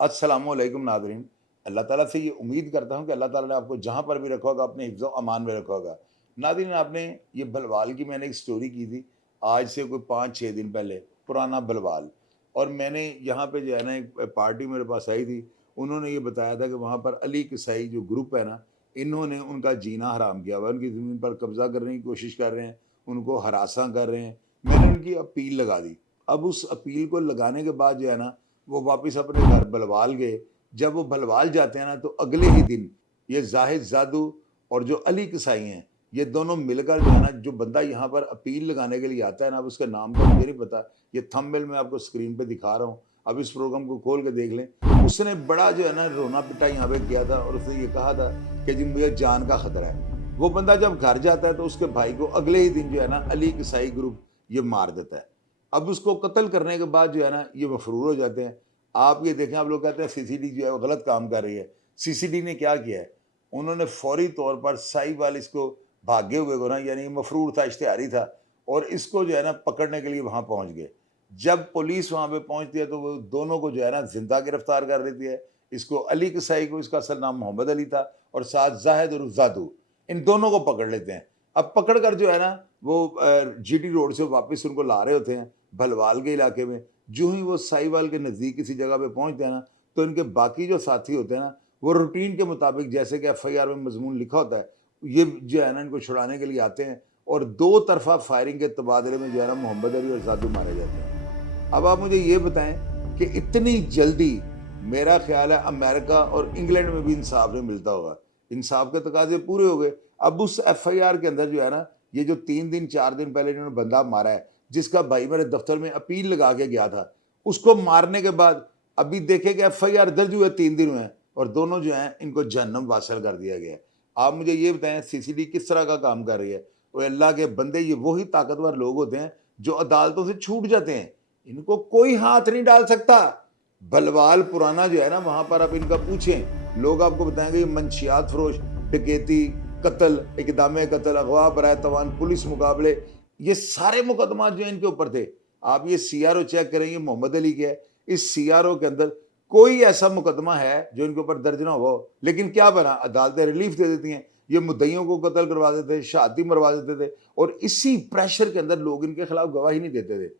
अस्सलामुअलैकुम नादरीन। अल्लाह ताला से ये उम्मीद करता हूँ कि अल्लाह ताला ने आपको जहाँ पर भी रखा होगा अपने हिफ्ज़ अमान में रखा होगा। नादरीन, आपने ये बलवाल की मैंने एक स्टोरी की थी आज से कोई 5-6 दिन पहले, पुराना बलवाल। और मैंने यहाँ पे जो है ना एक पार्टी मेरे पास आई थी, उन्होंने ये बताया था कि वहाँ पर अली कसाई जो ग्रुप है ना, इन्होंने उनका जीना हराम किया हुआ है, उनकी ज़मीन पर कब्ज़ा करने की कोशिश कर रहे हैं, उनको हरासा कर रहे हैं। मैंने उनकी अपील लगा दी। अब उस अपील को लगाने के बाद जो है ना, वो वापस अपने घर बलवाल गए। जब वो बलवाल जाते हैं ना, तो अगले ही दिन ये जाहिद जादू और जो अली कसाई हैं, ये दोनों मिलकर जो है ना, जो बंदा यहाँ पर अपील लगाने के लिए आता है ना, अब उसका नाम तो मुझे नहीं पता, ये थंबनेल मैं आपको स्क्रीन पे दिखा रहा हूँ, अब इस प्रोग्राम को खोल के देख लें। उसने बड़ा जो है ना रोना पिटा यहाँ पे किया था और उसने ये कहा था कि जी मुझे जान का खतरा है। वो बंदा जब घर जाता है तो उसके भाई को अगले ही दिन जो है ना अली कसाई ग्रुप ये मार देता है। अब उसको कत्ल करने के बाद जो है ना ये मफरूर हो जाते हैं। आप ये देखें, आप लोग कहते हैं सीसीडी जो है वो गलत काम कर रही है। सीसीडी ने क्या किया है, उन्होंने फौरी तौर पर साहिवाल इसको भागे हुए को ना, यानी मफरूर था, इश्तिहारी था, और इसको जो है ना पकड़ने के लिए वहाँ पहुँच गए। जब पुलिस वहाँ पे पहुँचती है तो वो दोनों को जो है ना जिंदा गिरफ्तार कर लेती है। इसको अली कसाई को, इसका असल नाम मोहम्मद अली था, और साथ जाहिद और जादू, इन दोनों को पकड़ लेते हैं। अब पकड़ कर जो है ना वो जीटी रोड से वापस उनको ला रहे होते हैं भलवाल के इलाके में। जो ही वो साहिवाल के नज़दीक किसी जगह पे पहुंचते हैं ना, तो इनके बाकी जो साथी होते हैं ना, वो रूटीन के मुताबिक जैसे कि एफआईआर में मजमून लिखा होता है, ये जो है ना इनको छुड़ाने के लिए आते हैं, और दो तरफा फायरिंग के तबादले में जो है ना मोहम्मद अली और जादू मारे जाते हैं। अब आप मुझे ये बताएं कि इतनी जल्दी, मेरा ख्याल है अमेरिका और इंग्लैंड में भी इंसाफ नहीं मिलता होगा। इंसाफ के तकाजे पूरे हो गए। अब उस एफआईआर के अंदर जो है ना, ये जो 3 दिन 4 दिन पहले इन्होंने बंदा मारा है, जिसका भाई मेरे दफ्तर में अपील लगा के गया था, उसको मारने के बाद अभी देखे कि एफआईआर दर्ज हुए 3 दिन हुए हैं, और दोनों जो हैं इनको जहन्नम वासिल कर दिया गया है। आप मुझे ये बताएं सीसीडी किस तरह का काम कर रही है? वो अल्लाह के बंदे, ये वही ताकतवर लोग होते हैं जो अदालतों से छूट जाते हैं, इनको कोई हाथ नहीं डाल सकता। बलवाल पुराना जो है ना, वहां पर आप इनका पूछें, लोग आपको बताएंगे ये मंशियात फरोश, डकैती, कत्ल, इकदाम कत्ल, अगवा बराए तवान, पुलिस मुकाबले, ये सारे मुकदमा जो इनके ऊपर थे। आप ये सीआरओ चेक करेंगे मोहम्मद अली के है, इस सीआरओ के अंदर कोई ऐसा मुकदमा है जो इनके ऊपर दर्ज ना हो। लेकिन क्या बना, अदालतें रिलीफ दे देती हैं, ये मुद्दइयों को कत्ल करवा देते थे, शहादती मरवा देते थे, और इसी प्रेशर के अंदर लोग इनके खिलाफ गवाही नहीं देते थे।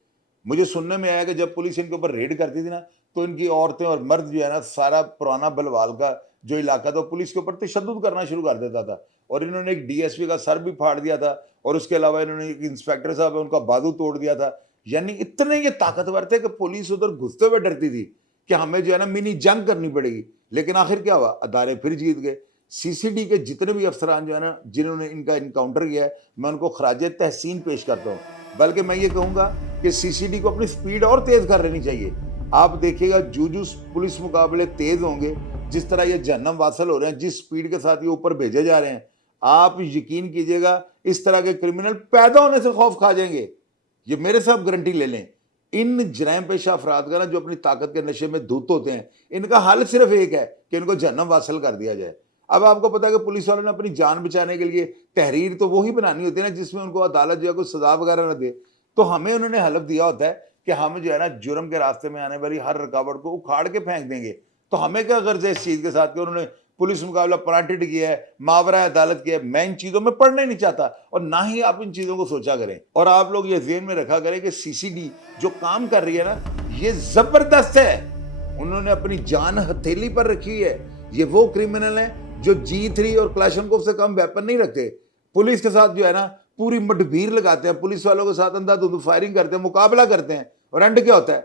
मुझे सुनने में आया कि जब पुलिस इनके ऊपर रेड करती थी ना, तो इनकी औरतें और मर्द जो है ना, सारा पुराना बलवाल का जो इलाका था, पुलिस के ऊपर तशद्दुद करना शुरू कर देता था। और इन्होंने एक डीएसपी का सर भी फाड़ दिया था, और उसके अलावा इन्होंने एक इंस्पेक्टर साहब है उनका बाजू तोड़ दिया था। यानी इतने ये ताकतवर थे कि पुलिस उधर घुसते हुए डरती थी कि हमें जो है ना मिनी जंग करनी पड़ेगी। लेकिन आखिर क्या हुआ, अदारे फिर जीत गए। सीसीडी के जितने भी अफसरान जो है ना, जिन्होंने इनका इनकाउंटर किया है, मैं उनको खराजे तहसीन पेश करता हूँ। बल्कि मैं ये कहूँगा कि सीसीडी को अपनी स्पीड और तेज कर लेनी चाहिए। आप देखिएगा जूजू पुलिस मुकाबले तेज होंगे, जिस तरह ये जहन्नम वासल हो रहे हैं, जिस स्पीड के साथ ये ऊपर भेजे जा रहे हैं, आप यकीन कीजिएगा इस तरह के क्रिमिनल पैदा होने से खौफ खा जाएंगे। ये मेरे साथ गारंटी ले लें। इन जराइम पेशा अफराद का ना, जो अपनी ताकत के नशे में धुत होते हैं, इनका हल सिर्फ एक है कि इनको जहन्नम वासल कर दिया जाए। अब आपको पता है कि पुलिस वालों ने अपनी जान बचाने के लिए तहरीर तो वही बनानी होती है ना, जिसमें उनको अदालत जो है कोई सजा वगैरह न दे। तो हमें उन्होंने हलफ दिया होता है कि हम जो है ना जुर्म के रास्ते में आने वाली हर रुकावट को उखाड़ के फेंक देंगे। तो हमें क्या गर्ज है इस चीज के साथ कि उन्होंने पुलिस मुकाबला पराठिट किया है, मावरा अदालत किया है। मैं इन चीजों में पढ़ना ही नहीं चाहता, और ना ही आप इन चीजों को सोचा करें। और आप लोग ये ज़हन में रखा करें कि सीसीडी जो काम कर रही है ना, ये जबरदस्त है। उन्होंने अपनी जान हथेली पर रखी हुई है। ये वो क्रिमिनल हैं जो G3 और क्लाशनकोव से कम वेपन नहीं रखते। पुलिस के साथ जो है ना पूरी मटभीर लगाते हैं, पुलिस वालों के साथ अंधाधुंध फायरिंग करते हैं, मुकाबला करते हैं, और एंड क्या होता है,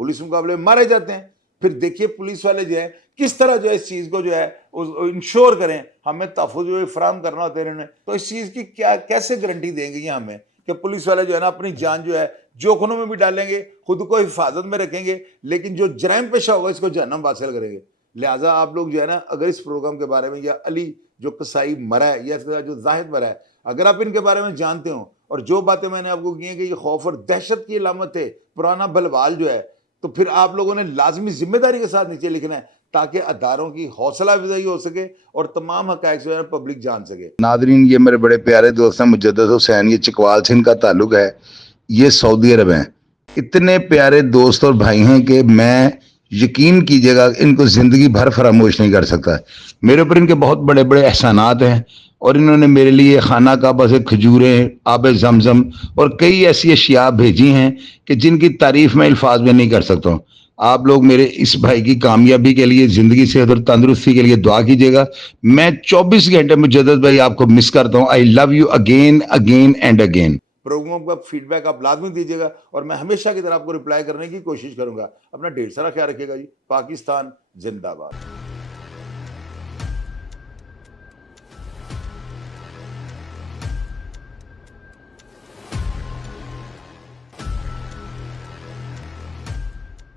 पुलिस मुकाबले में मारे जाते हैं। फिर देखिए पुलिस वाले जो है किस तरह जो है इस चीज को जो है इंश्योर करें, हमें तहफ़्फ़ुज़ जो फराहम करना होता है इन्होंने। तो इस चीज की क्या कैसे गारंटी देंगे ये हमें कि पुलिस वाले जो है ना अपनी जान जो है जोखिम में भी डालेंगे, खुद को हिफाजत में रखेंगे, लेकिन जो जराइम पेशा होगा इसको जहन्नम वासिल करेंगे। लिहाजा आप लोग जो है ना, अगर इस प्रोग्राम के बारे में, या अली जो कसाई मरा है या जो जाहिद मरा है, अगर आप इनके बारे में जानते हो, और जो बातें मैंने आपको की हैं कि ये खौफ और दहशत की अलामत है पुराना बलवाल जो है, तो फिर आप लोगों ने लाजमी जिम्मेदारी के साथ नीचे लिखना है, ताकि अदारों की हौसला अफजाई हो सके और तमाम हक़ाइक़ जो है पब्लिक जान सके। नादरीन, ये मेरे बड़े प्यारे दोस्त हैं मुजद्दद हुसैन, ये चकवाल से इनका ताल्लुक है, ये सऊदी अरब हैं। इतने प्यारे दोस्त और भाई हैं कि मैं یقین کیجیے گا ان کو زندگی بھر فراموش نہیں کر سکتا. میرے اوپر ان کے بہت بڑے بڑے احسانات ہیں اور انہوں نے میرے لیے خانہ کعبہ سے کھجوریں، آب زمزم اور کئی ایسی اشیاء بھیجی ہیں کہ جن کی تعریف میں الفاظ میں نہیں کر سکتا ہوں. آپ لوگ میرے اس بھائی کی کامیابی کے لیے، زندگی سے اور تندرستی کے لیے دعا کیجیے گا. میں 24 گھنٹے مجدد بھائی آپ کو مس کرتا ہوں. I love you again again and again. پروگراموں کا فیڈ بیک آپ لازمی دیجیے گا اور میں ہمیشہ کی طرح آپ کو رپلائی کرنے کی کوشش کروں گا. اپنا ڈھیر سارا خیال رکھیے گا جی. پاکستان زندہ باد.